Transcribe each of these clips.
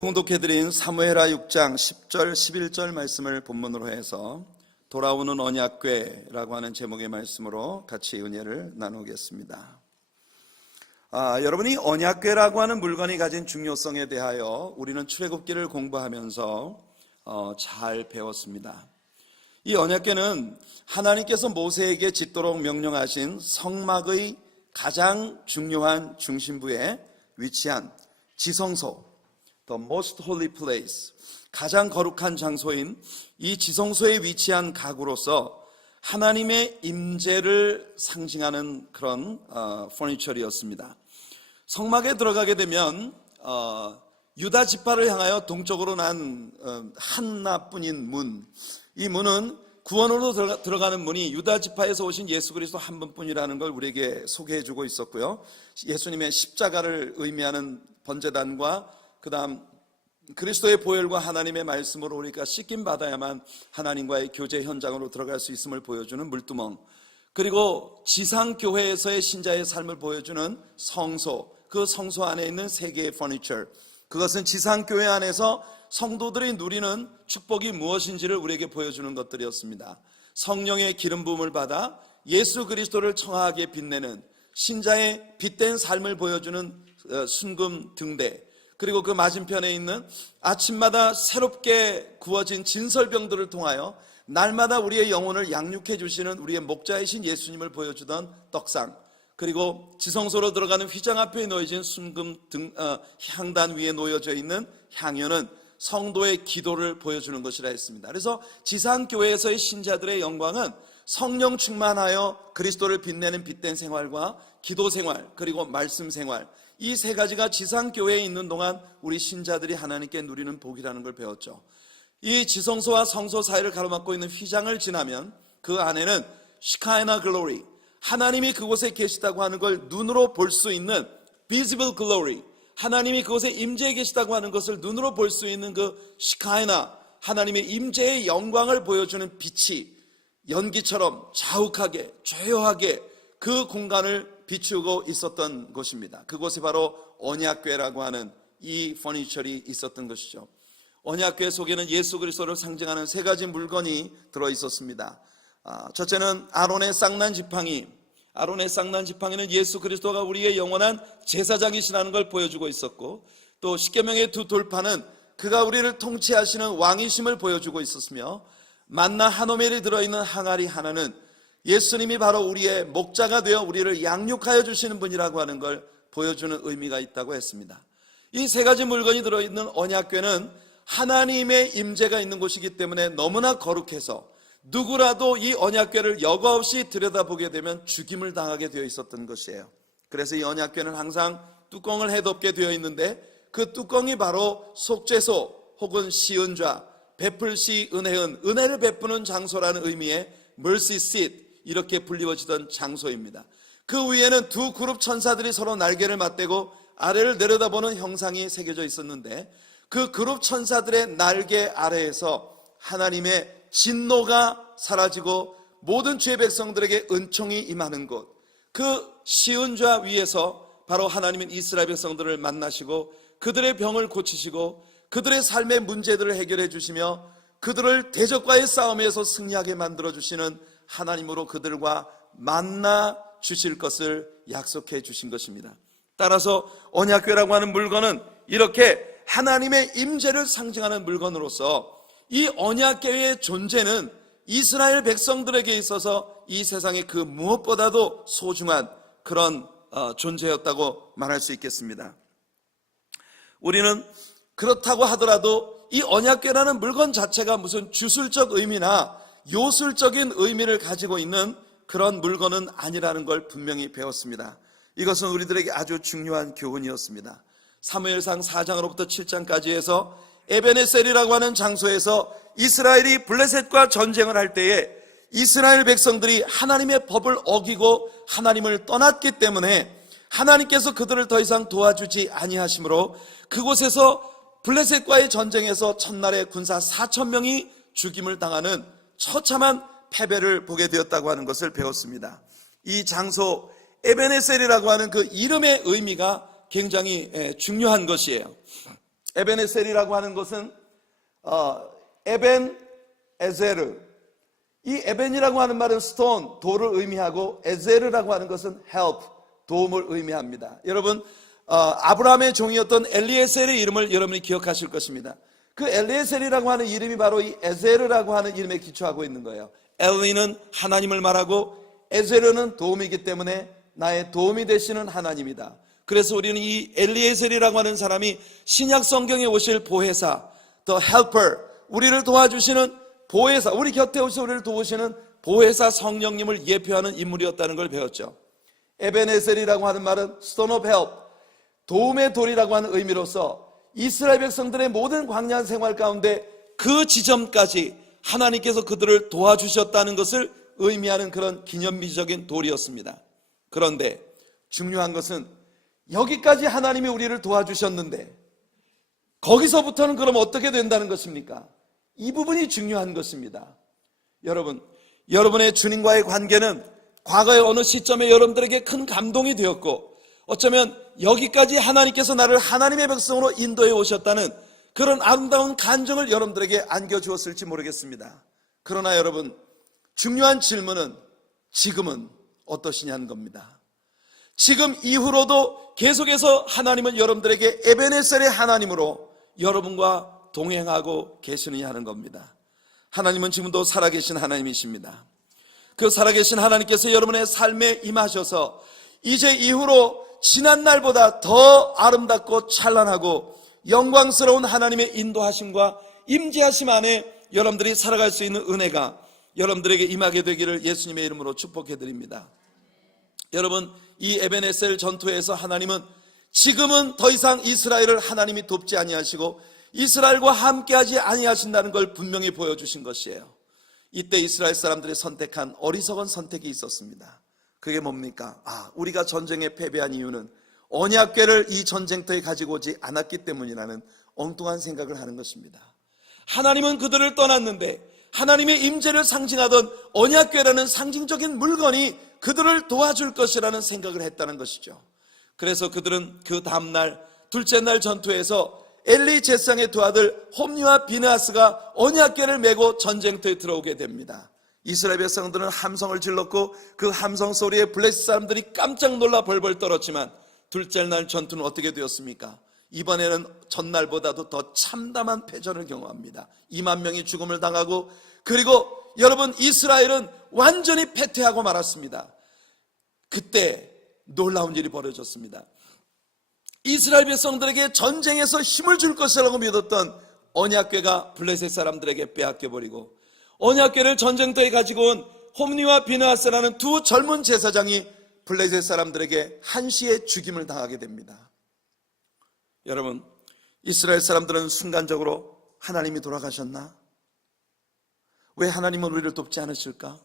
봉독해드린 사무엘하 6장 10절 11절 말씀을 본문으로 해서 돌아오는 언약궤라고 하는 제목의 말씀으로 같이 은혜를 나누겠습니다. 여러분이 언약궤라고 하는 물건이 가진 중요성에 대하여 우리는 출애굽기를 공부하면서 잘 배웠습니다. 이 언약궤는 하나님께서 모세에게 짓도록 명령하신 성막의 가장 중요한 중심부에 위치한 지성소, The most holy place, 가장 거룩한 장소인 이 지성소에 위치한 가구로서 하나님의 임재를 상징하는 그런 퍼니처리였습니다. 성막에 들어가게 되면 유다 지파를 향하여 동쪽으로 난 하나뿐인 문, 이 문은 구원으로 들어가는 문이 유다 지파에서 오신 예수 그리스도 한 분뿐이라는 걸 우리에게 소개해 주고 있었고요. 예수님의 십자가를 의미하는 번제단과 그 다음 그리스도의 보혈과 하나님의 말씀으로 우리가 씻김 받아야만 하나님과의 교제 현장으로 들어갈 수 있음을 보여주는 물두멍, 그리고 지상교회에서의 신자의 삶을 보여주는 성소, 그 성소 안에 있는 세 개의 퍼니처, 그것은 지상교회 안에서 성도들이 누리는 축복이 무엇인지를 우리에게 보여주는 것들이었습니다. 성령의 기름 부음을 받아 예수 그리스도를 청아하게 빛내는 신자의 빛된 삶을 보여주는 순금 등대, 그리고 그 맞은편에 있는 아침마다 새롭게 구워진 진설병들을 통하여 날마다 우리의 영혼을 양육해 주시는 우리의 목자이신 예수님을 보여주던 떡상, 그리고 지성소로 들어가는 휘장 앞에 놓여진 순금 향단 위에 놓여져 있는 향유는 성도의 기도를 보여주는 것이라 했습니다. 그래서 지상교회에서의 신자들의 영광은 성령 충만하여 그리스도를 빛내는 빛된 생활과 기도 생활, 그리고 말씀 생활, 이 세 가지가 지상교회에 있는 동안 우리 신자들이 하나님께 누리는 복이라는 걸 배웠죠. 이 지성소와 성소 사이를 가로막고 있는 휘장을 지나면 그 안에는 시카이나 글로리, 하나님이 그곳에 계시다고 하는 걸 눈으로 볼 수 있는 visible glory, 하나님이 그곳에 임재해 계시다고 하는 것을 눈으로 볼 수 있는 그 시카이나, 하나님의 임재의 영광을 보여주는 빛이 연기처럼 자욱하게 조용하게 그 공간을 비추고 있었던 곳입니다. 그곳이 바로 언약궤라고 하는 이 퍼니처리 있었던 것이죠. 언약궤 속에는 예수 그리스도를 상징하는 세 가지 물건이 들어있었습니다. 첫째는 아론의 쌍난 지팡이. 아론의 쌍난 지팡이는 예수 그리스도가 우리의 영원한 제사장이시라는 걸 보여주고 있었고, 또 십계명의 두 돌파는 그가 우리를 통치하시는 왕이심을 보여주고 있었으며, 만나 한 오멜이 들어있는 항아리 하나는 예수님이 바로 우리의 목자가 되어 우리를 양육하여 주시는 분이라고 하는 걸 보여주는 의미가 있다고 했습니다. 이 세 가지 물건이 들어있는 언약궤는 하나님의 임재가 있는 곳이기 때문에 너무나 거룩해서 누구라도 이 언약궤를 여과 없이 들여다보게 되면 죽임을 당하게 되어 있었던 것이에요. 그래서 이 언약궤는 항상 뚜껑을 해덮게 되어 있는데, 그 뚜껑이 바로 속죄소 혹은 시은좌, 베풀시 은혜은, 은혜를 베푸는 장소라는 의미의 mercy seat, 이렇게 불리워지던 장소입니다. 그 위에는 두 그룹 천사들이 서로 날개를 맞대고 아래를 내려다보는 형상이 새겨져 있었는데, 그 그룹 천사들의 날개 아래에서 하나님의 진노가 사라지고 모든 죄 백성들에게 은총이 임하는 곳, 그 시은좌 위에서 바로 하나님은 이스라엘 백성들을 만나시고 그들의 병을 고치시고 그들의 삶의 문제들을 해결해 주시며 그들을 대적과의 싸움에서 승리하게 만들어 주시는 하나님으로 그들과 만나 주실 것을 약속해 주신 것입니다. 따라서 언약궤라고 하는 물건은 이렇게 하나님의 임재를 상징하는 물건으로서 이 언약궤의 존재는 이스라엘 백성들에게 있어서 이 세상의 그 무엇보다도 소중한 그런 존재였다고 말할 수 있겠습니다. 우리는 그렇다고 하더라도 이 언약궤라는 물건 자체가 무슨 주술적 의미나 요술적인 의미를 가지고 있는 그런 물건은 아니라는 걸 분명히 배웠습니다. 이것은 우리들에게 아주 중요한 교훈이었습니다. 사무엘상 4장으로부터 7장까지 해서 에베네셀이라고 하는 장소에서 이스라엘이 블레셋과 전쟁을 할 때에 이스라엘 백성들이 하나님의 법을 어기고 하나님을 떠났기 때문에 하나님께서 그들을 더 이상 도와주지 아니하심으로 그곳에서 블레셋과의 전쟁에서 첫날에 군사 4,000명이 죽임을 당하는 처참한 패배를 보게 되었다고 하는 것을 배웠습니다. 이 장소 에베네셀이라고 하는 그 이름의 의미가 굉장히 중요한 것이에요. 에벤에셀이라고 하는 것은 에벤 에제르, 이 에벤이라고 하는 말은 스톤, 돌을 의미하고 에제르라고 하는 것은 help, 도움을 의미합니다. 여러분, 아브라함의 종이었던 엘리에셀의 이름을 여러분이 기억하실 것입니다. 그 엘리에셀이라고 하는 이름이 바로 이 에제르라고 하는 이름에 기초하고 있는 거예요. 엘리는 하나님을 말하고 에제르는 도움이기 때문에 나의 도움이 되시는 하나님이다. 그래서 우리는 이 엘리에셀이라고 하는 사람이 신약 성경에 오실 보혜사, the helper, 우리를 도와주시는 보혜사, 우리 곁에 오셔서 우리를 도우시는 보혜사 성령님을 예표하는 인물이었다는 걸 배웠죠. 에벤에셀이라고 하는 말은 stone of help, 도움의 돌이라고 하는 의미로서 이스라엘 백성들의 모든 광야 생활 가운데 그 지점까지 하나님께서 그들을 도와주셨다는 것을 의미하는 그런 기념비적인 돌이었습니다. 그런데 중요한 것은 여기까지 하나님이 우리를 도와주셨는데 거기서부터는 그럼 어떻게 된다는 것입니까? 이 부분이 중요한 것입니다. 여러분, 여러분의 주님과의 관계는 과거의 어느 시점에 여러분들에게 큰 감동이 되었고 어쩌면 여기까지 하나님께서 나를 하나님의 백성으로 인도해 오셨다는 그런 아름다운 간증을 여러분들에게 안겨주었을지 모르겠습니다. 그러나 여러분, 중요한 질문은 지금은 어떠시냐는 겁니다. 지금 이후로도 계속해서 하나님은 여러분들에게 에베네셀의 하나님으로 여러분과 동행하고 계시느냐 하는 겁니다. 하나님은 지금도 살아계신 하나님이십니다. 그 살아계신 하나님께서 여러분의 삶에 임하셔서 이제 이후로 지난 날보다 더 아름답고 찬란하고 영광스러운 하나님의 인도하심과 임재하심 안에 여러분들이 살아갈 수 있는 은혜가 여러분들에게 임하게 되기를 예수님의 이름으로 축복해 드립니다. 여러분, 이 에베네셀 전투에서 하나님은 지금은 더 이상 이스라엘을 하나님이 돕지 아니하시고 이스라엘과 함께하지 아니하신다는 걸 분명히 보여주신 것이에요. 이때 이스라엘 사람들이 선택한 어리석은 선택이 있었습니다. 그게 뭡니까? 우리가 전쟁에 패배한 이유는 언약궤를 이 전쟁터에 가지고 오지 않았기 때문이라는 엉뚱한 생각을 하는 것입니다. 하나님은 그들을 떠났는데 하나님의 임재를 상징하던 언약궤라는 상징적인 물건이 그들을 도와줄 것이라는 생각을 했다는 것이죠. 그래서 그들은 그 다음날 둘째 날 전투에서 엘리 제사장의 두 아들 홈니와 비느하스가 언약궤를 메고 전쟁터에 들어오게 됩니다. 이스라엘 백성들은 함성을 질렀고 그 함성 소리에 블레셋 사람들이 깜짝 놀라 벌벌 떨었지만 둘째 날 전투는 어떻게 되었습니까? 이번에는 전날보다도 더 참담한 패전을 경험합니다. 2만 명이 죽음을 당하고 그리고 여러분 이스라엘은 완전히 패퇴하고 말았습니다. 그때 놀라운 일이 벌어졌습니다. 이스라엘 백성들에게 전쟁에서 힘을 줄 것이라고 믿었던 언약궤가 블레셋 사람들에게 빼앗겨버리고 언약궤를 전쟁터에 가지고 온 홈니와 비느하스라는 두 젊은 제사장이 블레셋 사람들에게 한시에 죽임을 당하게 됩니다. 여러분, 이스라엘 사람들은 순간적으로 하나님이 돌아가셨나? 왜 하나님은 우리를 돕지 않으실까?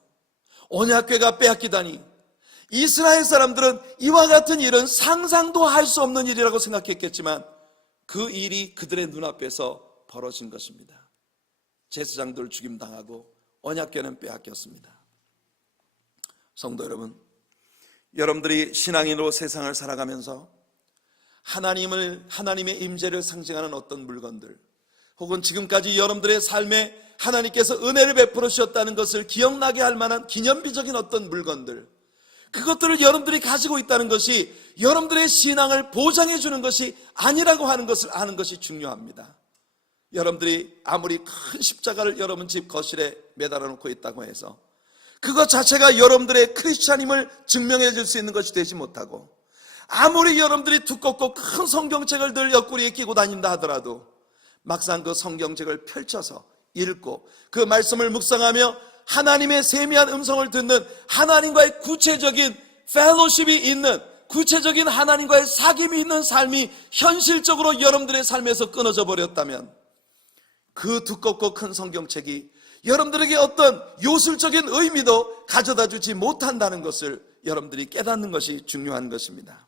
언약궤가 빼앗기다니. 이스라엘 사람들은 이와 같은 일은 상상도 할 수 없는 일이라고 생각했겠지만 그 일이 그들의 눈앞에서 벌어진 것입니다. 제사장들 죽임당하고 언약궤는 빼앗겼습니다. 성도 여러분, 여러분들이 신앙인으로 세상을 살아가면서 하나님의 임재를 상징하는 어떤 물건들 혹은 지금까지 여러분들의 삶에 하나님께서 은혜를 베풀어 주셨다는 것을 기억나게 할 만한 기념비적인 어떤 물건들, 그것들을 여러분들이 가지고 있다는 것이 여러분들의 신앙을 보장해 주는 것이 아니라고 하는 것을 아는 것이 중요합니다. 여러분들이 아무리 큰 십자가를 여러분 집 거실에 매달아 놓고 있다고 해서 그것 자체가 여러분들의 크리스찬임을 증명해 줄 수 있는 것이 되지 못하고 아무리 여러분들이 두껍고 큰 성경책을 늘 옆구리에 끼고 다닌다 하더라도 막상 그 성경책을 펼쳐서 읽고 그 말씀을 묵상하며 하나님의 세미한 음성을 듣는 하나님과의 구체적인 펠로십이 있는 구체적인 하나님과의 사귐이 있는 삶이 현실적으로 여러분들의 삶에서 끊어져 버렸다면 그 두껍고 큰 성경책이 여러분들에게 어떤 요술적인 의미도 가져다 주지 못한다는 것을 여러분들이 깨닫는 것이 중요한 것입니다.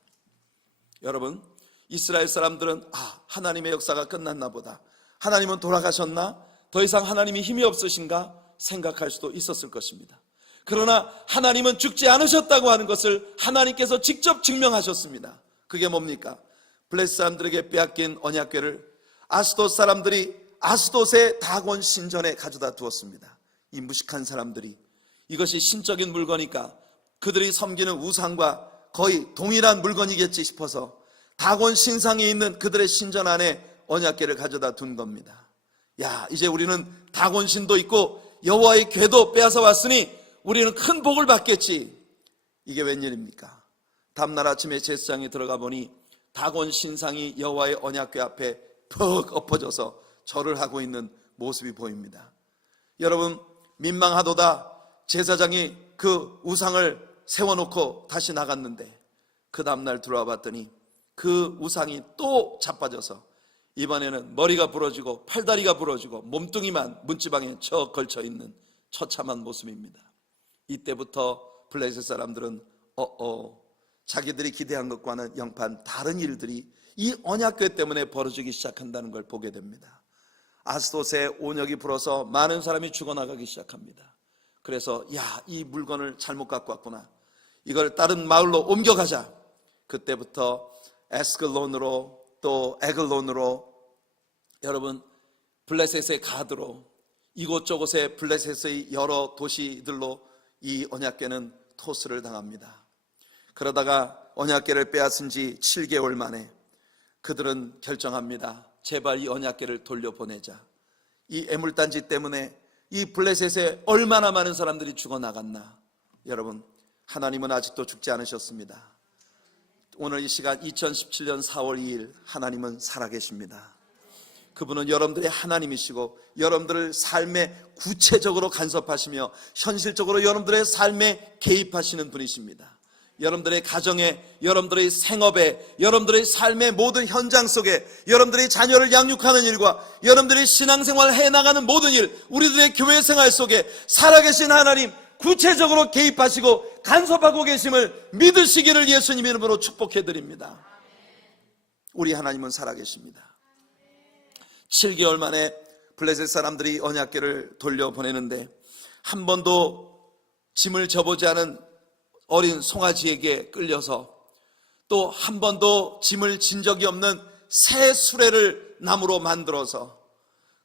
여러분, 이스라엘 사람들은 하나님의 역사가 끝났나 보다, 하나님은 돌아가셨나, 더 이상 하나님이 힘이 없으신가 생각할 수도 있었을 것입니다. 그러나 하나님은 죽지 않으셨다고 하는 것을 하나님께서 직접 증명하셨습니다. 그게 뭡니까? 블레셋 사람들에게 빼앗긴 언약궤를 아스돗 사람들이 아스돗의 다곤 신전에 가져다 두었습니다. 이 무식한 사람들이 이것이 신적인 물건이니까 그들이 섬기는 우상과 거의 동일한 물건이겠지 싶어서 다곤 신상이 있는 그들의 신전 안에 언약궤를 가져다 둔 겁니다. 야, 이제 우리는 다곤 신도 있고 여호와의 궤도 빼앗아 왔으니 우리는 큰 복을 받겠지. 이게 웬일입니까? 다음날 아침에 제사장에 들어가 보니 다곤 신상이 여호와의 언약궤 앞에 푹 엎어져서 절을 하고 있는 모습이 보입니다. 여러분, 민망하도다. 제사장이 그 우상을 세워놓고 다시 나갔는데 그 다음날 들어와 봤더니 그 우상이 또 자빠져서 이번에는 머리가 부러지고 팔다리가 부러지고 몸뚱이만 문지방에 쳐 걸쳐 있는 처참한 모습입니다. 이때부터 블레셋 사람들은 자기들이 기대한 것과는 영판 다른 일들이 이 언약궤 때문에 벌어지기 시작한다는 걸 보게 됩니다. 아스돗의 온역이 불어서 많은 사람이 죽어나가기 시작합니다. 그래서 이 물건을 잘못 갖고 왔구나, 이걸 다른 마을로 옮겨가자. 그때부터 에스글론으로 또 에글론으로, 여러분, 블레셋의 가드로 이곳저곳의 블레셋의 여러 도시들로 이 언약궤는 토스를 당합니다. 그러다가 언약궤를 빼앗은 지 7개월 만에 그들은 결정합니다. 제발 이 언약궤를 돌려보내자. 이 애물단지 때문에 이 블레셋에 얼마나 많은 사람들이 죽어나갔나. 여러분, 하나님은 아직도 죽지 않으셨습니다. 오늘 이 시간 2017년 4월 2일 하나님은 살아계십니다. 그분은 여러분들의 하나님이시고 여러분들을 삶에 구체적으로 간섭하시며 현실적으로 여러분들의 삶에 개입하시는 분이십니다. 여러분들의 가정에, 여러분들의 생업에, 여러분들의 삶의 모든 현장 속에, 여러분들의 자녀를 양육하는 일과 여러분들의 신앙생활 해나가는 모든 일, 우리들의 교회 생활 속에 살아계신 하나님 구체적으로 개입하시고 간섭하고 계심을 믿으시기를 예수님 이름으로 축복해드립니다. 우리 하나님은 살아계십니다. 7개월 만에 블레셋 사람들이 언약궤를 돌려보내는데 한 번도 짐을 져보지 않은 어린 송아지에게 끌려서 또 한 번도 짐을 진 적이 없는 새 수레를 나무로 만들어서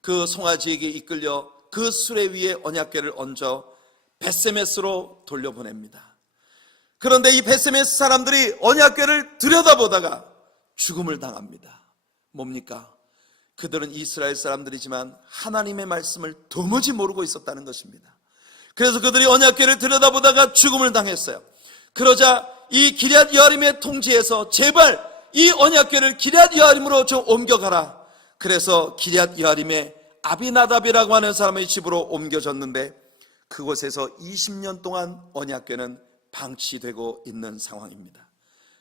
그 송아지에게 이끌려 그 수레 위에 언약궤를 얹어 벳세메스로 돌려보냅니다. 그런데 이 벳세메스 사람들이 언약궤를 들여다보다가 죽음을 당합니다. 뭡니까? 그들은 이스라엘 사람들이지만 하나님의 말씀을 도무지 모르고 있었다는 것입니다. 그래서 그들이 언약궤를 들여다보다가 죽음을 당했어요. 그러자 이 기럇 여아림의 통지에서 제발 이 언약궤를 기럇 여아림으로 좀 옮겨가라. 그래서 기럇 여아림의 아비나답이라고 하는 사람의 집으로 옮겨졌는데 그곳에서 20년 동안 언약궤는 방치되고 있는 상황입니다.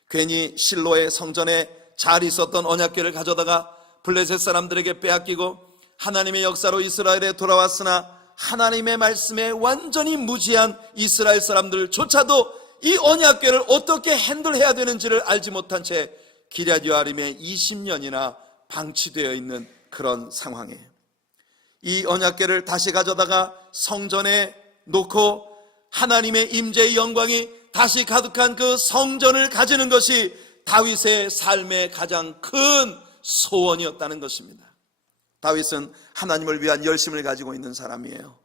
괜히 실로의 성전에 잘 있었던 언약궤를 가져다가 블레셋 사람들에게 빼앗기고 하나님의 역사로 이스라엘에 돌아왔으나 하나님의 말씀에 완전히 무지한 이스라엘 사람들조차도 이 언약궤를 어떻게 핸들해야 되는지를 알지 못한 채 기럇 여아림에 20년이나 방치되어 있는 그런 상황이에요. 이 언약궤를 다시 가져다가 성전에 놓고 하나님의 임재의 영광이 다시 가득한 그 성전을 가지는 것이 다윗의 삶의 가장 큰 소원이었다는 것입니다. 다윗은 하나님을 위한 열심을 가지고 있는 사람이에요.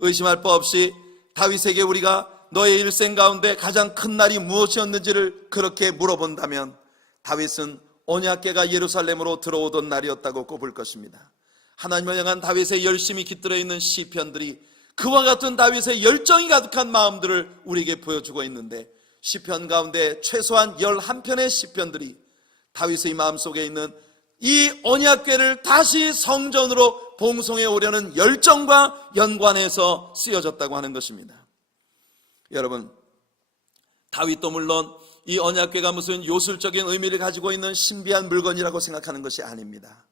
의심할 바 없이 다윗에게 우리가 너의 일생 가운데 가장 큰 날이 무엇이었는지를 그렇게 물어본다면 다윗은 언약궤가 예루살렘으로 들어오던 날이었다고 꼽을 것입니다. 하나님을 향한 다윗의 열심이 깃들어 있는 시편들이 그와 같은 다윗의 열정이 가득한 마음들을 우리에게 보여주고 있는데 시편 가운데 최소한 11편의 시편들이 다윗의 마음속에 있는 이 언약궤를 다시 성전으로 봉송해 오려는 열정과 연관해서 쓰여졌다고 하는 것입니다. 여러분, 다윗도 물론 이 언약궤가 무슨 요술적인 의미를 가지고 있는 신비한 물건이라고 생각하는 것이 아닙니다.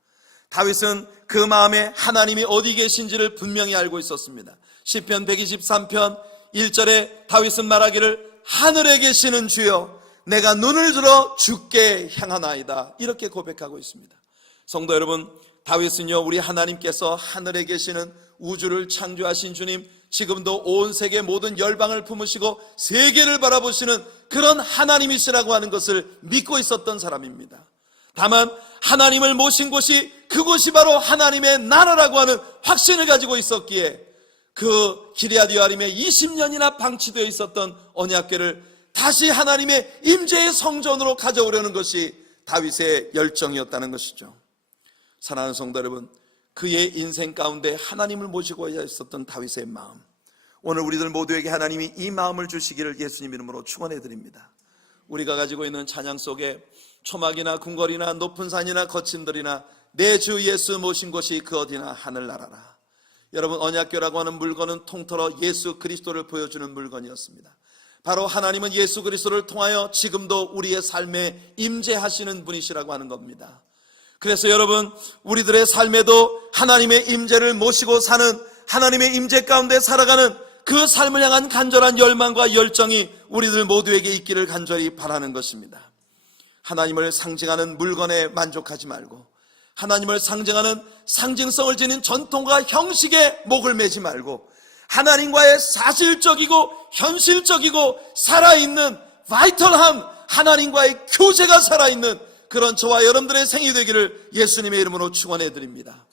다윗은 그 마음에 하나님이 어디 계신지를 분명히 알고 있었습니다. 시편 123편 1절에 다윗은 말하기를 하늘에 계시는 주여 내가 눈을 들어 주께 향하나이다, 이렇게 고백하고 있습니다. 성도 여러분, 다윗은요, 우리 하나님께서 하늘에 계시는 우주를 창조하신 주님, 지금도 온 세계 모든 열방을 품으시고 세계를 바라보시는 그런 하나님이시라고 하는 것을 믿고 있었던 사람입니다. 다만 하나님을 모신 곳이 그곳이 바로 하나님의 나라라고 하는 확신을 가지고 있었기에 그 기럇 여아림에 20년이나 방치되어 있었던 언약궤를 다시 하나님의 임재의 성전으로 가져오려는 것이 다윗의 열정이었다는 것이죠. 사랑하는 성도 여러분, 그의 인생 가운데 하나님을 모시고 있었던 다윗의 마음, 오늘 우리들 모두에게 하나님이 이 마음을 주시기를 예수님 이름으로 축원해 드립니다. 우리가 가지고 있는 찬양 속에 초막이나 궁궐이나 높은 산이나 거친들이나 내 주 예수 모신 곳이 그 어디나 하늘나라라. 여러분, 언약궤라고 하는 물건은 통틀어 예수 그리스도를 보여주는 물건이었습니다. 바로 하나님은 예수 그리스도를 통하여 지금도 우리의 삶에 임재하시는 분이시라고 하는 겁니다. 그래서 여러분, 우리들의 삶에도 하나님의 임재를 모시고 사는, 하나님의 임재 가운데 살아가는 그 삶을 향한 간절한 열망과 열정이 우리들 모두에게 있기를 간절히 바라는 것입니다. 하나님을 상징하는 물건에 만족하지 말고, 하나님을 상징하는 상징성을 지닌 전통과 형식에 목을 매지 말고, 하나님과의 사실적이고 현실적이고 살아있는 바이털한 하나님과의 교제가 살아있는 그런 저와 여러분들의 생이 되기를 예수님의 이름으로 축원해 드립니다.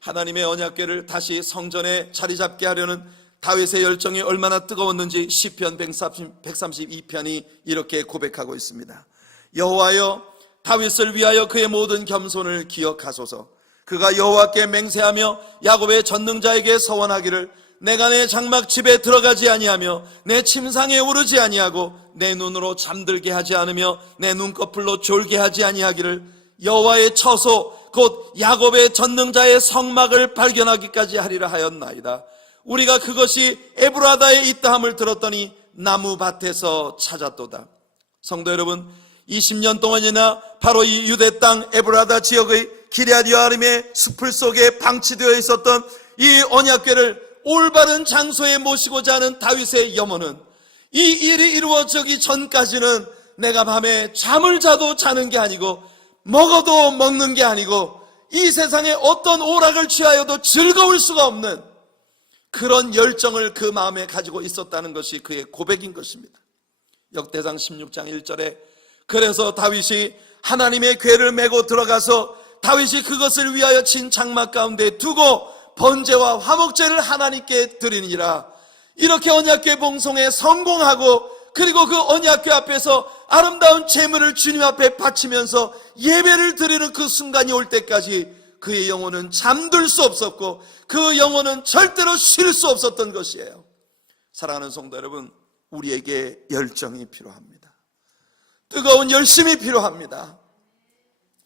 하나님의 언약궤를 다시 성전에 자리 잡게 하려는 다윗의 열정이 얼마나 뜨거웠는지 시편 132편이 이렇게 고백하고 있습니다. 여호와여, 다윗을 위하여 그의 모든 겸손을 기억하소서. 그가 여호와께 맹세하며 야곱의 전능자에게 서원하기를 내가 내 장막 집에 들어가지 아니하며 내 침상에 오르지 아니하고 내 눈으로 잠들게 하지 않으며 내 눈꺼풀로 졸게 하지 아니하기를 여호와의 처소 곧 야곱의 전능자의 성막을 발견하기까지 하리라 하였나이다. 우리가 그것이 에브라다에 있다함을 들었더니 나무밭에서 찾았도다. 성도 여러분, 20년 동안이나 바로 이 유대 땅 에브라다 지역의 기럇 여아림의 숲을 속에 방치되어 있었던 이 언약궤를 올바른 장소에 모시고자 하는 다윗의 염원은, 이 일이 이루어지기 전까지는 내가 밤에 잠을 자도 자는 게 아니고 먹어도 먹는 게 아니고 이 세상에 어떤 오락을 취하여도 즐거울 수가 없는 그런 열정을 그 마음에 가지고 있었다는 것이 그의 고백인 것입니다. 역대상 16장 1절에 그래서 다윗이 하나님의 궤를 메고 들어가서 다윗이 그것을 위하여 친 장막 가운데 두고 번제와 화목제를 하나님께 드리니라. 이렇게 언약궤 봉송에 성공하고, 그리고 그 언약궤 앞에서 아름다운 제물을 주님 앞에 바치면서 예배를 드리는 그 순간이 올 때까지 그의 영혼은 잠들 수 없었고 그 영혼은 절대로 쉴 수 없었던 것이에요. 사랑하는 성도 여러분, 우리에게 열정이 필요합니다. 뜨거운 열심이 필요합니다.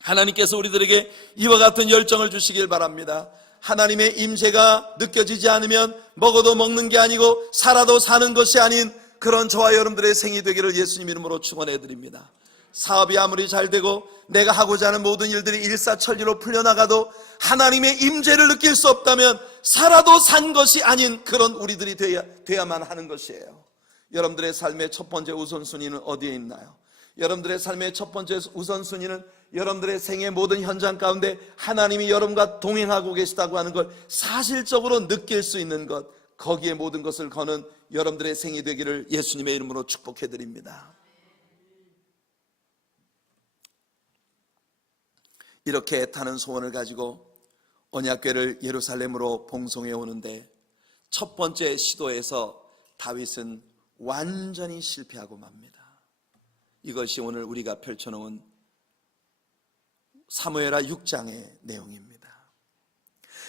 하나님께서 우리들에게 이와 같은 열정을 주시길 바랍니다. 하나님의 임재가 느껴지지 않으면 먹어도 먹는 게 아니고 살아도 사는 것이 아닌 그런 저와 여러분들의 생이 되기를 예수님 이름으로 축원해 드립니다. 사업이 아무리 잘 되고 내가 하고자 하는 모든 일들이 일사천리로 풀려나가도 하나님의 임재를 느낄 수 없다면 살아도 산 것이 아닌 그런 우리들이 돼야만 하는 것이에요. 여러분들의 삶의 첫 번째 우선순위는 어디에 있나요? 여러분들의 삶의 첫 번째 우선순위는 여러분들의 생의 모든 현장 가운데 하나님이 여러분과 동행하고 계시다고 하는 걸 사실적으로 느낄 수 있는 것, 거기에 모든 것을 거는 여러분들의 생이 되기를 예수님의 이름으로 축복해 드립니다. 이렇게 애타는 소원을 가지고 언약궤를 예루살렘으로 봉송해 오는데 첫 번째 시도에서 다윗은 완전히 실패하고 맙니다. 이것이 오늘 우리가 펼쳐놓은 사무엘하 6장의 내용입니다.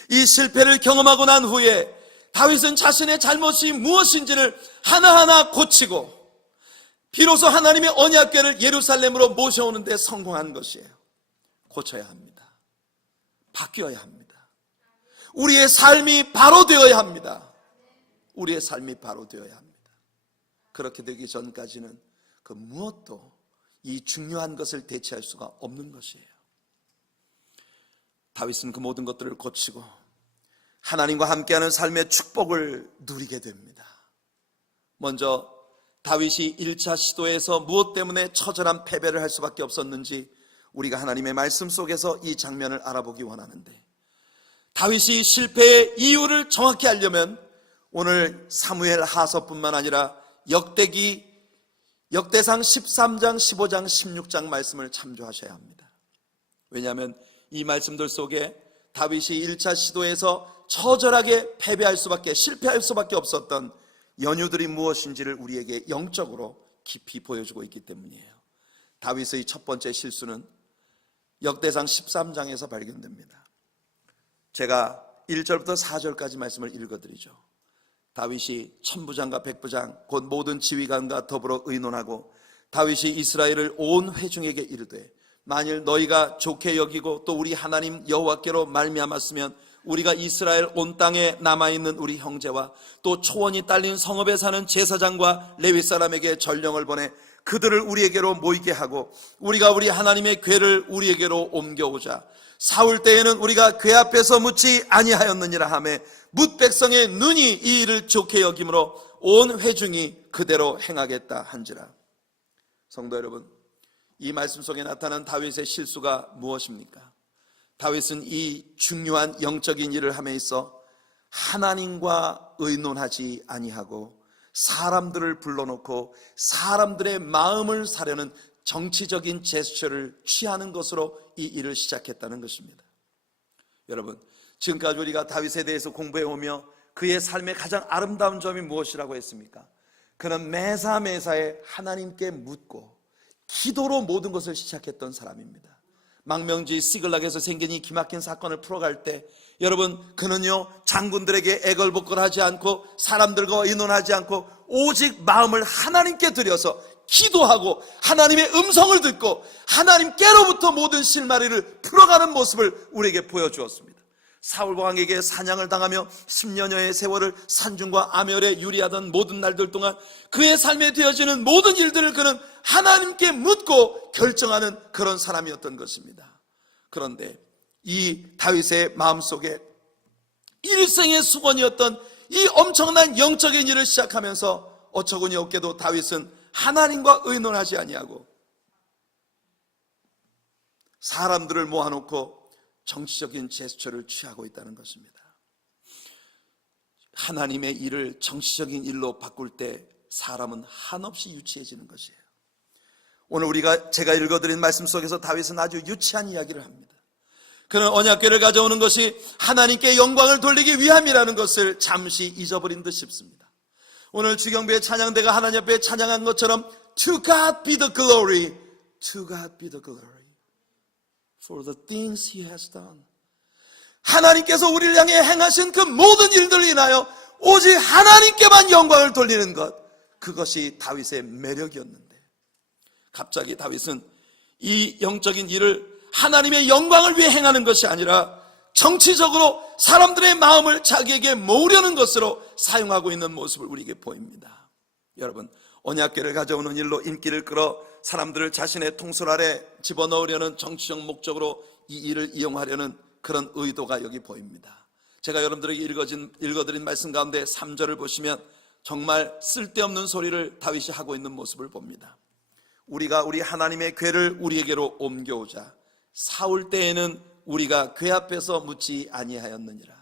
이 실패를 경험하고 난 후에 다윗은 자신의 잘못이 무엇인지를 하나하나 고치고 비로소 하나님의 언약궤를 예루살렘으로 모셔오는 데 성공한 것이에요. 고쳐야 합니다. 바뀌어야 합니다. 우리의 삶이 바로 되어야 합니다. 우리의 삶이 바로 되어야 합니다. 그렇게 되기 전까지는 그 무엇도 이 중요한 것을 대체할 수가 없는 것이에요. 다윗은 그 모든 것들을 고치고 하나님과 함께하는 삶의 축복을 누리게 됩니다. 먼저 다윗이 1차 시도에서 무엇 때문에 처절한 패배를 할 수밖에 없었는지 우리가 하나님의 말씀 속에서 이 장면을 알아보기 원하는데, 다윗이 실패의 이유를 정확히 알려면 오늘 사무엘 하서뿐만 아니라 역대상 13장, 15장, 16장 말씀을 참조하셔야 합니다. 왜냐하면 이 말씀들 속에 다윗이 1차 시도에서 처절하게 패배할 수밖에, 실패할 수밖에 없었던 연유들이 무엇인지를 우리에게 영적으로 깊이 보여주고 있기 때문이에요. 다윗의 첫 번째 실수는 역대상 13장에서 발견됩니다. 제가 1절부터 4절까지 말씀을 읽어드리죠. 다윗이 천부장과 백부장 곧 모든 지휘관과 더불어 의논하고 다윗이 이스라엘을 온 회중에게 이르되 만일 너희가 좋게 여기고 또 우리 하나님 여호와께로 말미암았으면 우리가 이스라엘 온 땅에 남아있는 우리 형제와 또 초원이 딸린 성읍에 사는 제사장과 레위 사람에게 전령을 보내 그들을 우리에게로 모이게 하고 우리가 우리 하나님의 궤를 우리에게로 옮겨오자. 사울 때에는 우리가 궤 앞에서 묻지 아니하였느니라 하매 뭇 백성의 눈이 이 일을 좋게 여김으로 온 회중이 그대로 행하겠다 한지라. 성도 여러분, 이 말씀 속에 나타난 다윗의 실수가 무엇입니까? 다윗은 이 중요한 영적인 일을 함에 있어 하나님과 의논하지 아니하고 사람들을 불러놓고 사람들의 마음을 사려는 정치적인 제스처를 취하는 것으로 이 일을 시작했다는 것입니다. 여러분, 지금까지 우리가 다윗에 대해서 공부해오며 그의 삶의 가장 아름다운 점이 무엇이라고 했습니까? 그는 매사매사에 하나님께 묻고 기도로 모든 것을 시작했던 사람입니다. 망명지 시글락에서 생긴 이 기막힌 사건을 풀어갈 때 여러분, 그는요 장군들에게 애걸복걸하지 않고 사람들과 의논하지 않고 오직 마음을 하나님께 드려서 기도하고 하나님의 음성을 듣고 하나님께로부터 모든 실마리를 풀어가는 모습을 우리에게 보여주었습니다. 사울 왕에게 사냥을 당하며 10년여의 세월을 산중과 암열에 유리하던 모든 날들 동안 그의 삶에 되어지는 모든 일들을 그는 하나님께 묻고 결정하는 그런 사람이었던 것입니다. 그런데 이 다윗의 마음속에 일생의 수건이었던 이 엄청난 영적인 일을 시작하면서 어처구니 없게도 다윗은 하나님과 의논하지 아니하고 사람들을 모아놓고 정치적인 제스처를 취하고 있다는 것입니다. 하나님의 일을 정치적인 일로 바꿀 때 사람은 한없이 유치해지는 것이에요. 오늘 제가 읽어드린 말씀 속에서 다윗은 아주 유치한 이야기를 합니다. 그는 언약궤를 가져오는 것이 하나님께 영광을 돌리기 위함이라는 것을 잠시 잊어버린 듯 싶습니다. 오늘 주경배의 찬양대가 하나님 앞에 찬양한 것처럼 To God be the glory, to God be the glory for the things He has done. 하나님께서 우리를 향해 행하신 그 모든 일들을 인하여 오직 하나님께만 영광을 돌리는 것, 그것이 다윗의 매력이었는데 갑자기 다윗은 이 영적인 일을 하나님의 영광을 위해 행하는 것이 아니라 정치적으로 사람들의 마음을 자기에게 모으려는 것으로 사용하고 있는 모습을 우리에게 보입니다. 여러분, 언약궤를 가져오는 일로 인기를 끌어 사람들을 자신의 통솔 아래 집어넣으려는 정치적 목적으로 이 일을 이용하려는 그런 의도가 여기 보입니다. 제가 여러분들에게 읽어드린 말씀 가운데 3절을 보시면 정말 쓸데없는 소리를 다윗이 하고 있는 모습을 봅니다. 우리가 우리 하나님의 궤를 우리에게로 옮겨오자. 사울 때에는 우리가 궤 앞에서 묻지 아니하였느니라.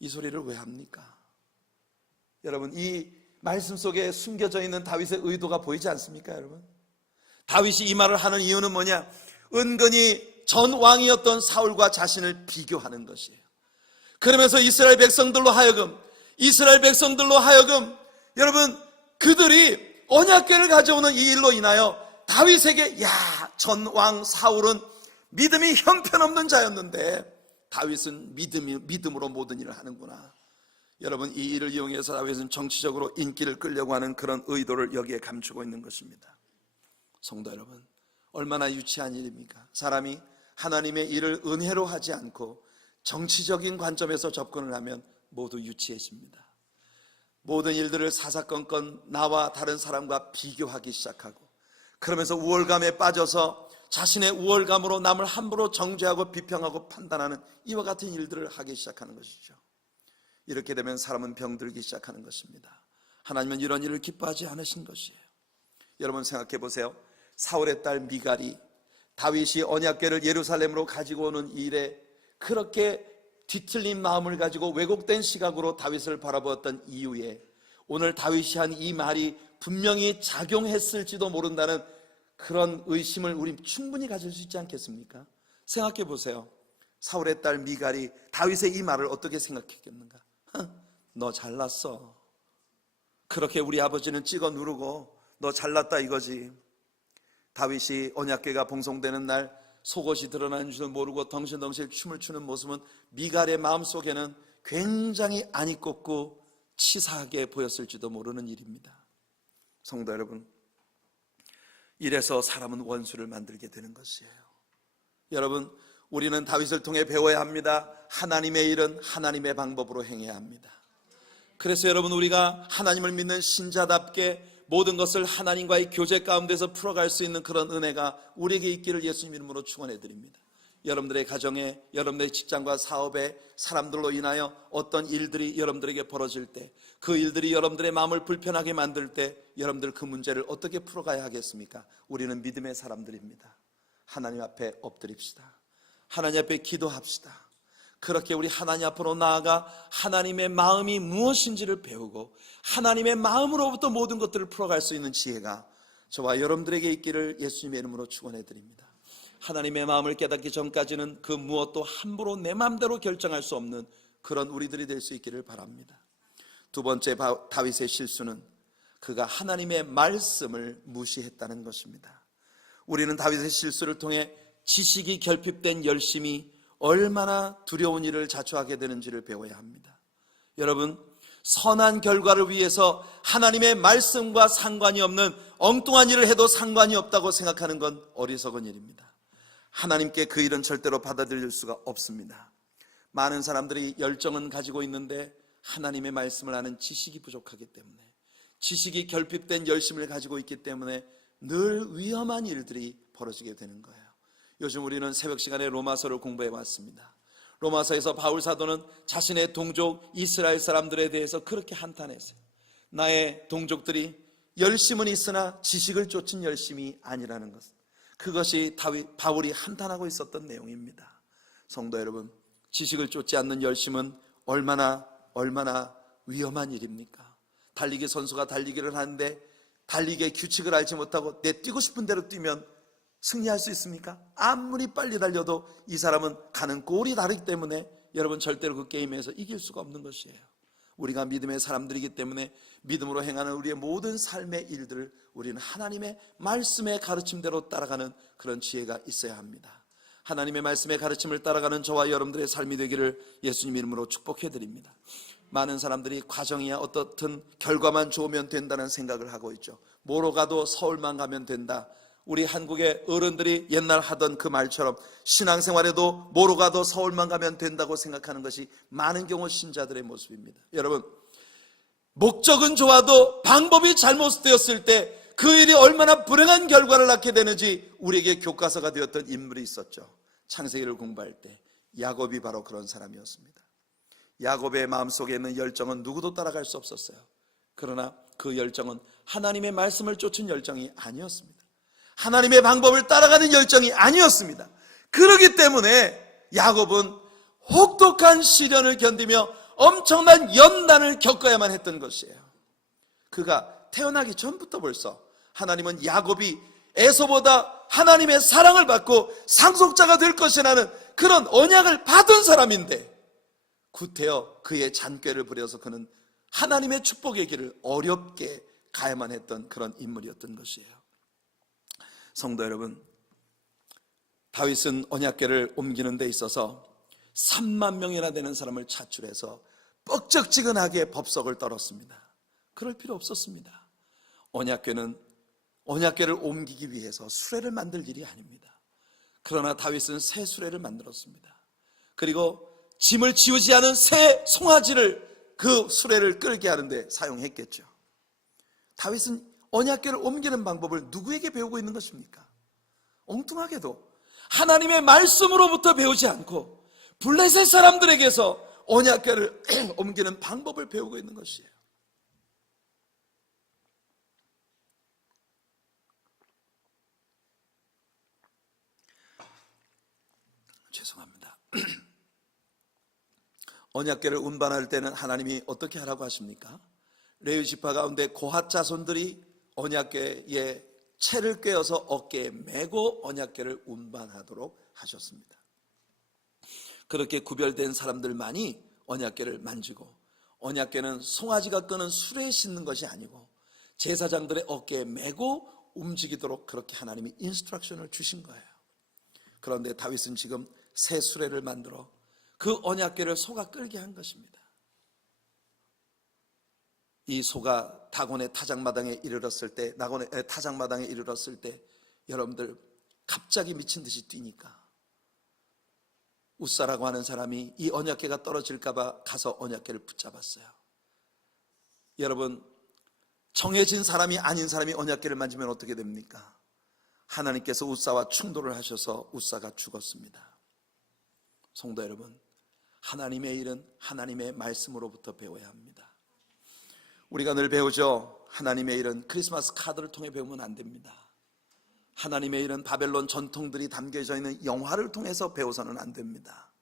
이 소리를 왜 합니까? 여러분, 이 말씀 속에 숨겨져 있는 다윗의 의도가 보이지 않습니까, 여러분? 다윗이 이 말을 하는 이유는 뭐냐? 은근히 전 왕이었던 사울과 자신을 비교하는 것이에요. 그러면서 이스라엘 백성들로 하여금 여러분, 그들이 언약궤를 가져오는 이 일로 인하여 다윗에게 전 왕 사울은 믿음이 형편없는 자였는데 다윗은 믿음으로 모든 일을 하는구나. 여러분, 이 일을 이용해서 다윗은 정치적으로 인기를 끌려고 하는 그런 의도를 여기에 감추고 있는 것입니다. 성도 여러분, 얼마나 유치한 일입니까? 사람이 하나님의 일을 은혜로 하지 않고 정치적인 관점에서 접근을 하면 모두 유치해집니다. 모든 일들을 사사건건 나와 다른 사람과 비교하기 시작하고 그러면서 우월감에 빠져서 자신의 우월감으로 남을 함부로 정죄하고 비평하고 판단하는 이와 같은 일들을 하기 시작하는 것이죠. 이렇게 되면 사람은 병들기 시작하는 것입니다. 하나님은 이런 일을 기뻐하지 않으신 것이에요. 여러분 생각해 보세요. 사울의 딸 미갈이 다윗이 언약궤를 예루살렘으로 가지고 오는 일에 그렇게 뒤틀린 마음을 가지고 왜곡된 시각으로 다윗을 바라보았던 이유에 오늘 다윗이 한 이 말이 분명히 작용했을지도 모른다는 그런 의심을 우리 충분히 가질 수 있지 않겠습니까? 생각해 보세요. 사울의 딸 미갈이 다윗의 이 말을 어떻게 생각했겠는가? 너 잘났어. 그렇게 우리 아버지는 찍어 누르고 너 잘났다 이거지. 다윗이 언약궤가 봉송되는 날 속옷이 드러나는 줄도 모르고 덩실덩실 춤을 추는 모습은 미갈의 마음속에는 굉장히 안이 꼽고 치사하게 보였을지도 모르는 일입니다. 성도 여러분, 이래서 사람은 원수를 만들게 되는 것이에요. 여러분, 우리는 다윗을 통해 배워야 합니다. 하나님의 일은 하나님의 방법으로 행해야 합니다. 그래서 여러분, 우리가 하나님을 믿는 신자답게 모든 것을 하나님과의 교제 가운데서 풀어갈 수 있는 그런 은혜가 우리에게 있기를 예수님 이름으로 축원해 드립니다. 여러분들의 가정에, 여러분들의 직장과 사업에 사람들로 인하여 어떤 일들이 여러분들에게 벌어질 때, 그 일들이 여러분들의 마음을 불편하게 만들 때 여러분들 그 문제를 어떻게 풀어가야 하겠습니까? 우리는 믿음의 사람들입니다. 하나님 앞에 엎드립시다. 하나님 앞에 기도합시다. 그렇게 우리 하나님 앞으로 나아가 하나님의 마음이 무엇인지를 배우고 하나님의 마음으로부터 모든 것들을 풀어갈 수 있는 지혜가 저와 여러분들에게 있기를 예수님의 이름으로 축원해 드립니다. 하나님의 마음을 깨닫기 전까지는 그 무엇도 함부로 내 마음대로 결정할 수 없는 그런 우리들이 될 수 있기를 바랍니다. 두 번째 다윗의 실수는 그가 하나님의 말씀을 무시했다는 것입니다. 우리는 다윗의 실수를 통해 지식이 결핍된 열심이 얼마나 두려운 일을 자초하게 되는지를 배워야 합니다. 여러분, 선한 결과를 위해서 하나님의 말씀과 상관이 없는 엉뚱한 일을 해도 상관이 없다고 생각하는 건 어리석은 일입니다. 하나님께 그 일은 절대로 받아들일 수가 없습니다. 많은 사람들이 열정은 가지고 있는데 하나님의 말씀을 아는 지식이 부족하기 때문에, 지식이 결핍된 열심을 가지고 있기 때문에 늘 위험한 일들이 벌어지게 되는 거예요. 요즘 우리는 새벽 시간에 로마서를 공부해 왔습니다. 로마서에서 바울 사도는 자신의 동족 이스라엘 사람들에 대해서 그렇게 한탄했어요. 나의 동족들이 열심은 있으나 지식을 쫓은 열심이 아니라는 것, 그것이 바울이 한탄하고 있었던 내용입니다. 성도 여러분, 지식을 쫓지 않는 열심은 얼마나 위험한 일입니까? 달리기 선수가 달리기를 하는데 달리기의 규칙을 알지 못하고 내 뛰고 싶은 대로 뛰면 승리할 수 있습니까? 아무리 빨리 달려도 이 사람은 가는 꼴이 다르기 때문에 여러분 절대로 그 게임에서 이길 수가 없는 것이에요. 우리가 믿음의 사람들이기 때문에 믿음으로 행하는 우리의 모든 삶의 일들을 우리는 하나님의 말씀의 가르침대로 따라가는 그런 지혜가 있어야 합니다. 하나님의 말씀의 가르침을 따라가는 저와 여러분들의 삶이 되기를 예수님 이름으로 축복해 드립니다. 많은 사람들이 과정이야 어떻든 결과만 좋으면 된다는 생각을 하고 있죠. 뭐로 가도 서울만 가면 된다. 우리 한국의 어른들이 옛날 하던 그 말처럼 신앙생활에도 뭐로 가도 서울만 가면 된다고 생각하는 것이 많은 경우 신자들의 모습입니다. 여러분, 목적은 좋아도 방법이 잘못되었을 때 그 일이 얼마나 불행한 결과를 낳게 되는지 우리에게 교과서가 되었던 인물이 있었죠. 창세기를 공부할 때 야곱이 바로 그런 사람이었습니다. 야곱의 마음속에 있는 열정은 누구도 따라갈 수 없었어요. 그러나 그 열정은 하나님의 말씀을 쫓은 열정이 아니었습니다. 하나님의 방법을 따라가는 열정이 아니었습니다. 그렇기 때문에 야곱은 혹독한 시련을 견디며 엄청난 연단을 겪어야만 했던 것이에요. 그가 태어나기 전부터 벌써 하나님은 야곱이 에서보다 하나님의 사랑을 받고 상속자가 될 것이라는 그런 언약을 받은 사람인데 구태여 그의 잔꾀를 부려서 그는 하나님의 축복의 길을 어렵게 가야만 했던 그런 인물이었던 것이에요. 성도 여러분, 다윗은 언약궤를 옮기는 데 있어서 3만 명이나 되는 사람을 차출해서 뻑적지근하게 법석을 떨었습니다. 그럴 필요 없었습니다. 언약궤를 옮기기 위해서 수레를 만들 일이 아닙니다. 그러나 다윗은 새 수레를 만들었습니다. 그리고 짐을 지우지 않은 새 송아지를 그 수레를 끌게 하는데 사용했겠죠. 다윗은 언약궤를 옮기는 방법을 누구에게 배우고 있는 것입니까? 엉뚱하게도 하나님의 말씀으로부터 배우지 않고 블레셋 사람들에게서 언약궤를 옮기는 방법을 배우고 있는 것이에요. 죄송합니다. 언약궤를 운반할 때는 하나님이 어떻게 하라고 하십니까? 레위 지파 가운데 고핫 자손들이 언약궤에 채를 꿰어서 어깨에 메고 언약궤를 운반하도록 하셨습니다. 그렇게 구별된 사람들만이 언약궤를 만지고, 언약궤는 송아지가 끄는 수레에 싣는 것이 아니고 제사장들의 어깨에 메고 움직이도록 그렇게 하나님이 인스트럭션을 주신 거예요. 그런데 다윗은 지금 새 수레를 만들어 그 언약궤를 소가 끌게 한 것입니다. 이 소가 다곤의 타작마당에 이르렀을 때, 나곤의 타작마당에 이르렀을 때 여러분들 갑자기 미친 듯이 뛰니까 웃사라고 하는 사람이 이 언약궤가 떨어질까 봐 가서 언약궤를 붙잡았어요. 여러분, 정해진 사람이 아닌 사람이 언약궤를 만지면 어떻게 됩니까? 하나님께서 웃사와 충돌을 하셔서 웃사가 죽었습니다. 성도 여러분, 하나님의 일은 하나님의 말씀으로부터 배워야 합니다. 우리가 늘 배우죠. 하나님의 일은 크리스마스 카드를 통해 배우면 안 됩니다. 하나님의 일은 바벨론 전통들이 담겨져 있는 영화를 통해서 배워서는 안 됩니다.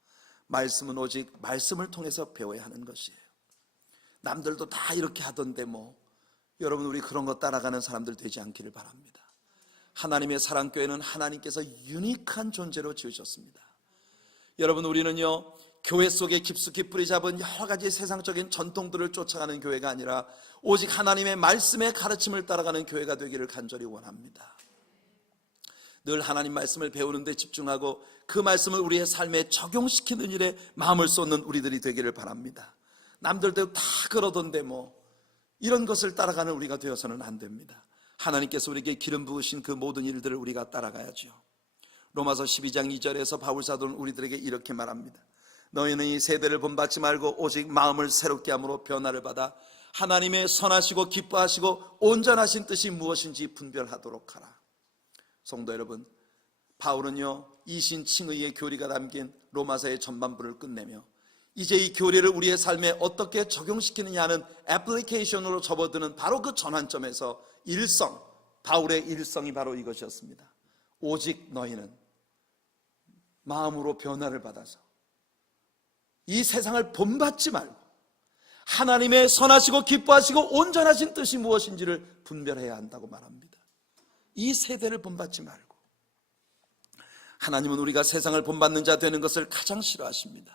말씀은 오직 말씀을 통해서 배워야 하는 것이에요. 남들도 다 이렇게 하던데 여러분, 우리 그런 거 따라가는 사람들 되지 않기를 바랍니다. 하나님의 사랑교회는 하나님께서 유니크한 존재로 지으셨습니다. 여러분, 우리는요, 교회 속에 깊숙이 뿌리 잡은 여러 가지 세상적인 전통들을 쫓아가는 교회가 아니라 오직 하나님의 말씀의 가르침을 따라가는 교회가 되기를 간절히 원합니다. 늘 하나님 말씀을 배우는 데 집중하고 그 말씀을 우리의 삶에 적용시키는 일에 마음을 쏟는 우리들이 되기를 바랍니다. 남들도 다 그러던데 이런 것을 따라가는 우리가 되어서는 안 됩니다. 하나님께서 우리에게 기름 부으신 그 모든 일들을 우리가 따라가야죠. 로마서 12장 2절에서 바울사도는 우리들에게 이렇게 말합니다. 너희는 이 세대를 본받지 말고 오직 마음을 새롭게 함으로 변화를 받아 하나님의 선하시고 기뻐하시고 온전하신 뜻이 무엇인지 분별하도록 하라. 성도 여러분, 바울은요, 이신칭의의 교리가 담긴 로마서의 전반부를 끝내며 이제 이 교리를 우리의 삶에 어떻게 적용시키느냐 하는 애플리케이션으로 접어드는 바로 그 전환점에서 바울의 일성이 바로 이것이었습니다. 오직 너희는 마음으로 변화를 받아서 이 세상을 본받지 말고 하나님의 선하시고 기뻐하시고 온전하신 뜻이 무엇인지를 분별해야 한다고 말합니다. 이 세대를 본받지 말고. 하나님은 우리가 세상을 본받는 자 되는 것을 가장 싫어하십니다.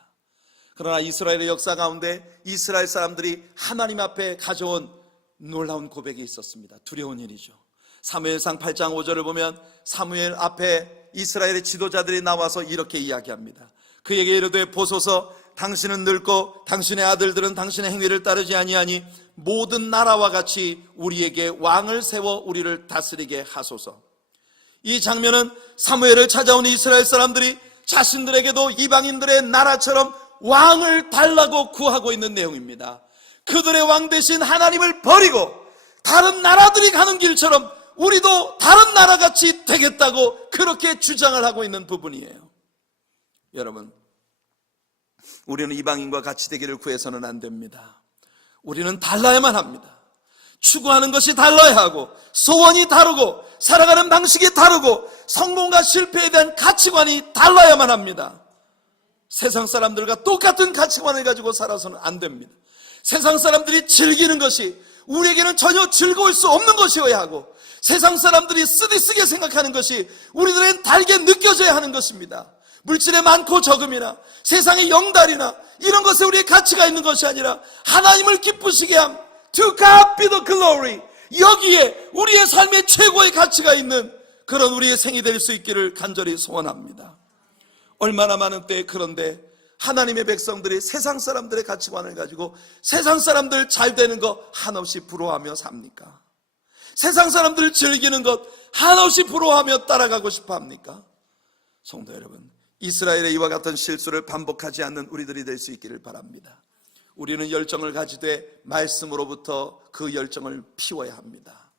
그러나 이스라엘의 역사 가운데 이스라엘 사람들이 하나님 앞에 가져온 놀라운 고백이 있었습니다. 두려운 일이죠. 사무엘상 8장 5절을 보면 사무엘 앞에 이스라엘의 지도자들이 나와서 이렇게 이야기합니다. 그에게 이르되 보소서, 당신은 늙고 당신의 아들들은 당신의 행위를 따르지 아니하니 모든 나라와 같이 우리에게 왕을 세워 우리를 다스리게 하소서. 이 장면은 사무엘을 찾아온 이스라엘 사람들이 자신들에게도 이방인들의 나라처럼 왕을 달라고 구하고 있는 내용입니다. 그들의 왕 대신 하나님을 버리고 다른 나라들이 가는 길처럼 우리도 다른 나라같이 되겠다고 그렇게 주장을 하고 있는 부분이에요. 여러분, 우리는 이방인과 같이 되기를 구해서는 안 됩니다. 우리는 달라야만 합니다. 추구하는 것이 달라야 하고, 소원이 다르고, 살아가는 방식이 다르고, 성공과 실패에 대한 가치관이 달라야만 합니다. 세상 사람들과 똑같은 가치관을 가지고 살아서는 안 됩니다. 세상 사람들이 즐기는 것이 우리에게는 전혀 즐거울 수 없는 것이어야 하고, 세상 사람들이 쓰디쓰게 생각하는 것이 우리들은 달게 느껴져야 하는 것입니다. 물질의 많고 적음이나 세상의 영달이나 이런 것에 우리의 가치가 있는 것이 아니라 하나님을 기쁘시게 함, To God be the glory, 여기에 우리의 삶의 최고의 가치가 있는 그런 우리의 생이 될 수 있기를 간절히 소원합니다. 얼마나 많은 때에 그런데 하나님의 백성들이 세상 사람들의 가치관을 가지고 세상 사람들 잘 되는 거 한없이 부러워하며 삽니까? 세상 사람들 즐기는 것 한없이 부러워하며 따라가고 싶어 합니까? 성도 여러분, 이스라엘의 이와 같은 실수를 반복하지 않는 우리들이 될 수 있기를 바랍니다. 우리는 열정을 가지되 말씀으로부터 그 열정을 피워야 합니다.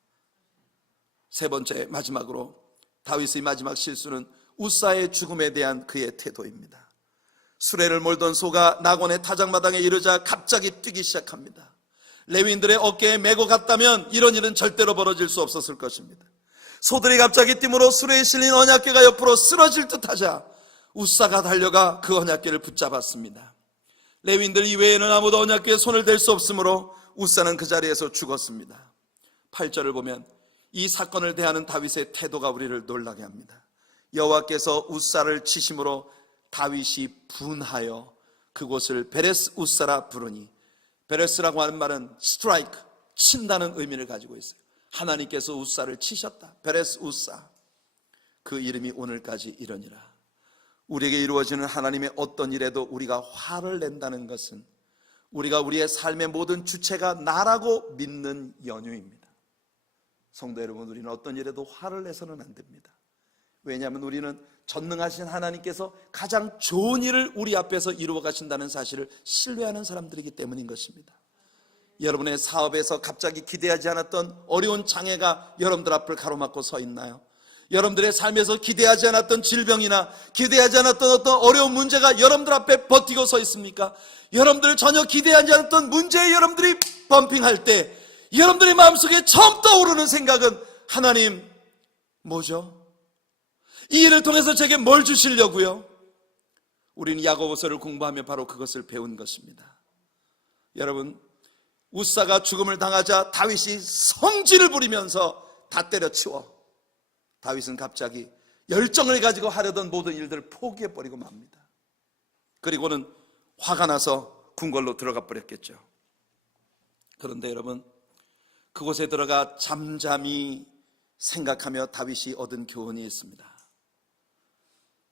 세 번째, 마지막으로 다윗의 마지막 실수는 웃사의 죽음에 대한 그의 태도입니다. 수레를 몰던 소가 나곤의 타작마당에 이르자 갑자기 뛰기 시작합니다. 레위인들의 어깨에 메고 갔다면 이런 일은 절대로 벌어질 수 없었을 것입니다. 소들이 갑자기 뛰므로 수레에 실린 언약궤가 옆으로 쓰러질 듯하자 웃사가 달려가 그 언약궤를 붙잡았습니다. 레위인들 이외에는 아무도 언약궤에 손을 댈 수 없으므로 웃사는 그 자리에서 죽었습니다. 8절을 보면 이 사건을 대하는 다윗의 태도가 우리를 놀라게 합니다. 여호와께서 웃사를 치심으로 다윗이 분하여 그곳을 베레스 우사라 부르니, 베레스라고 하는 말은 스트라이크, 친다는 의미를 가지고 있어요. 하나님께서 우사를 치셨다. 베레스 우사. 그 이름이 오늘까지 이러니라. 우리에게 이루어지는 하나님의 어떤 일에도 우리가 화를 낸다는 것은 우리가 우리의 삶의 모든 주체가 나라고 믿는 연유입니다. 성도 여러분, 우리는 어떤 일에도 화를 내서는 안 됩니다. 왜냐하면 우리는 전능하신 하나님께서 가장 좋은 일을 우리 앞에서 이루어 가신다는 사실을 신뢰하는 사람들이기 때문인 것입니다. 여러분의 사업에서 갑자기 기대하지 않았던 어려운 장애가 여러분들 앞을 가로막고 서 있나요? 여러분들의 삶에서 기대하지 않았던 질병이나 기대하지 않았던 어떤 어려운 문제가 여러분들 앞에 버티고 서 있습니까? 여러분들 전혀 기대하지 않았던 문제에 여러분들이 범핑할 때 여러분들의 마음속에 처음 떠오르는 생각은, 하나님 뭐죠? 이 일을 통해서 제게 뭘 주시려고요? 우리는 야고보서를 공부하며 바로 그것을 배운 것입니다. 여러분, 우사가 죽음을 당하자 다윗이 성질을 부리면서 다 때려치워 다윗은 갑자기 열정을 가지고 하려던 모든 일들을 포기해버리고 맙니다. 그리고는 화가 나서 궁궐로 들어가 버렸겠죠. 그런데 여러분, 그곳에 들어가 잠잠히 생각하며 다윗이 얻은 교훈이 있습니다.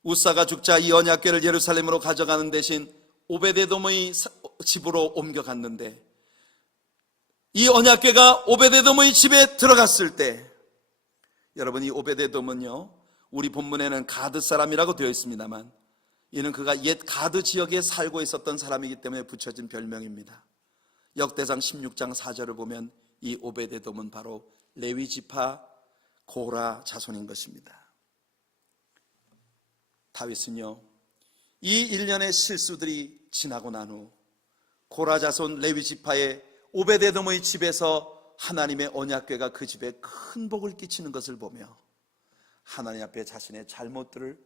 우사가 죽자 이 언약궤를 예루살렘으로 가져가는 대신 오베데돔의 집으로 옮겨갔는데, 이 언약궤가 오베데돔의 집에 들어갔을 때, 여러분, 이 오베데돔은요, 우리 본문에는 가드 사람이라고 되어 있습니다만 이는 그가 옛 가드 지역에 살고 있었던 사람이기 때문에 붙여진 별명입니다. 역대상 16장 4절을 보면 이 오베데돔은 바로 레위 지파 고라 자손인 것입니다. 다윗은요, 이 일련의 실수들이 지나고 난 후 고라 자손 레위 지파의 오베데돔의 집에서 하나님의 언약궤가 그 집에 큰 복을 끼치는 것을 보며 하나님 앞에 자신의 잘못들을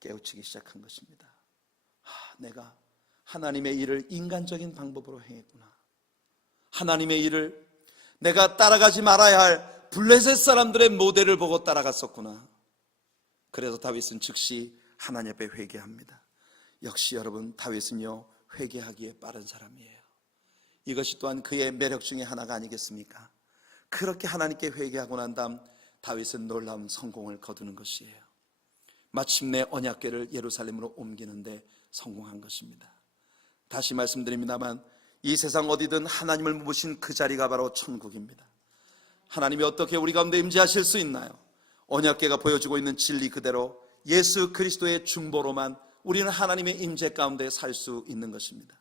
깨우치기 시작한 것입니다. 내가 하나님의 일을 인간적인 방법으로 행했구나. 하나님의 일을 내가 따라가지 말아야 할 블레셋 사람들의 모델을 보고 따라갔었구나. 그래서 다윗은 즉시 하나님 앞에 회개합니다. 역시 여러분, 다윗은요, 회개하기에 빠른 사람이에요. 이것이 또한 그의 매력 중에 하나가 아니겠습니까? 그렇게 하나님께 회개하고 난 다음 다윗은 놀라운 성공을 거두는 것이에요. 마침내 언약궤를 예루살렘으로 옮기는데 성공한 것입니다. 다시 말씀드립니다만 이 세상 어디든 하나님을 모신 그 자리가 바로 천국입니다. 하나님이 어떻게 우리 가운데 임재하실 수 있나요? 언약궤가 보여주고 있는 진리 그대로 예수 그리스도의 중보로만 우리는 하나님의 임재 가운데 살 수 있는 것입니다.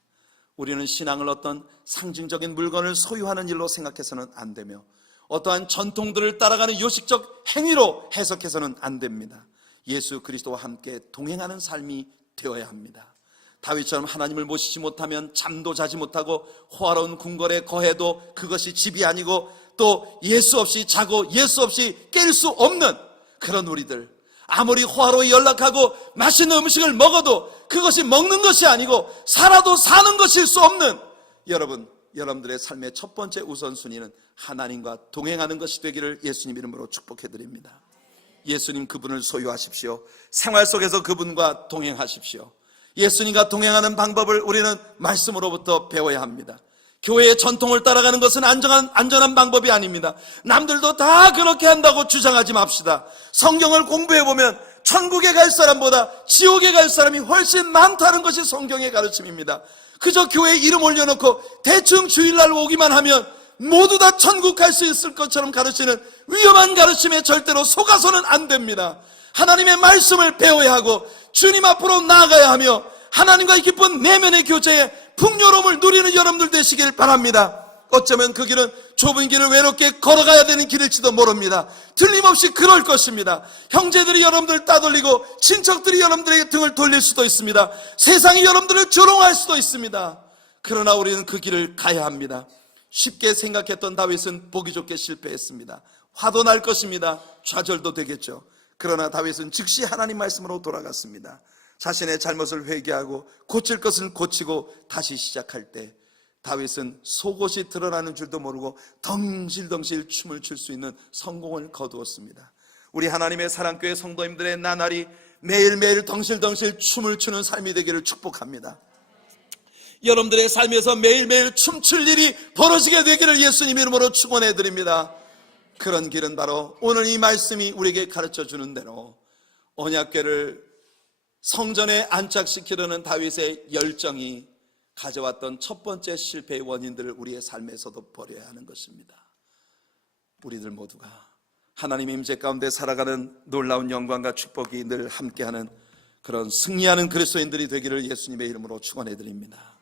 우리는 신앙을 어떤 상징적인 물건을 소유하는 일로 생각해서는 안 되며 어떠한 전통들을 따라가는 요식적 행위로 해석해서는 안 됩니다. 예수 그리스도와 함께 동행하는 삶이 되어야 합니다. 다윗처럼 하나님을 모시지 못하면 잠도 자지 못하고 호화로운 궁궐에 거해도 그것이 집이 아니고 또 예수 없이 자고 예수 없이 깰 수 없는 그런 우리들, 아무리 호화로이 연락하고 맛있는 음식을 먹어도 그것이 먹는 것이 아니고 살아도 사는 것일 수 없는 여러분들의 삶의 첫 번째 우선순위는 하나님과 동행하는 것이 되기를 예수님 이름으로 축복해드립니다. 예수님 그분을 소유하십시오. 생활 속에서 그분과 동행하십시오. 예수님과 동행하는 방법을 우리는 말씀으로부터 배워야 합니다. 교회의 전통을 따라가는 것은 안전한 방법이 아닙니다. 남들도 다 그렇게 한다고 주장하지 맙시다. 성경을 공부해보면 천국에 갈 사람보다 지옥에 갈 사람이 훨씬 많다는 것이 성경의 가르침입니다. 그저 교회에 이름 올려놓고 대충 주일날 오기만 하면 모두 다 천국 갈 수 있을 것처럼 가르치는 위험한 가르침에 절대로 속아서는 안 됩니다. 하나님의 말씀을 배워야 하고 주님 앞으로 나아가야 하며 하나님과의 깊은 내면의 교제에 풍요로움을 누리는 여러분들 되시길 바랍니다. 어쩌면 그 길은 좁은 길을 외롭게 걸어가야 되는 길일지도 모릅니다. 틀림없이 그럴 것입니다. 형제들이 여러분들을 따돌리고 친척들이 여러분들에게 등을 돌릴 수도 있습니다. 세상이 여러분들을 조롱할 수도 있습니다. 그러나 우리는 그 길을 가야 합니다. 쉽게 생각했던 다윗은 보기 좋게 실패했습니다. 화도 날 것입니다. 좌절도 되겠죠. 그러나 다윗은 즉시 하나님 말씀으로 돌아갔습니다. 자신의 잘못을 회개하고 고칠 것은 고치고 다시 시작할 때 다윗은 속옷이 드러나는 줄도 모르고 덩실덩실 춤을 출 수 있는 성공을 거두었습니다. 우리 하나님의 사랑교회 성도님들의 나날이 매일매일 덩실덩실 춤을 추는 삶이 되기를 축복합니다. 여러분들의 삶에서 매일매일 춤출 일이 벌어지게 되기를 예수님 이름으로 축원해 드립니다. 그런 길은 바로 오늘 이 말씀이 우리에게 가르쳐 주는 대로 언약궤를 성전에 안착시키려는 다윗의 열정이 가져왔던 첫 번째 실패의 원인들을 우리의 삶에서도 버려야 하는 것입니다. 우리들 모두가 하나님의 임재 가운데 살아가는 놀라운 영광과 축복이 늘 함께하는 그런 승리하는 그리스도인들이 되기를 예수님의 이름으로 축원해 드립니다.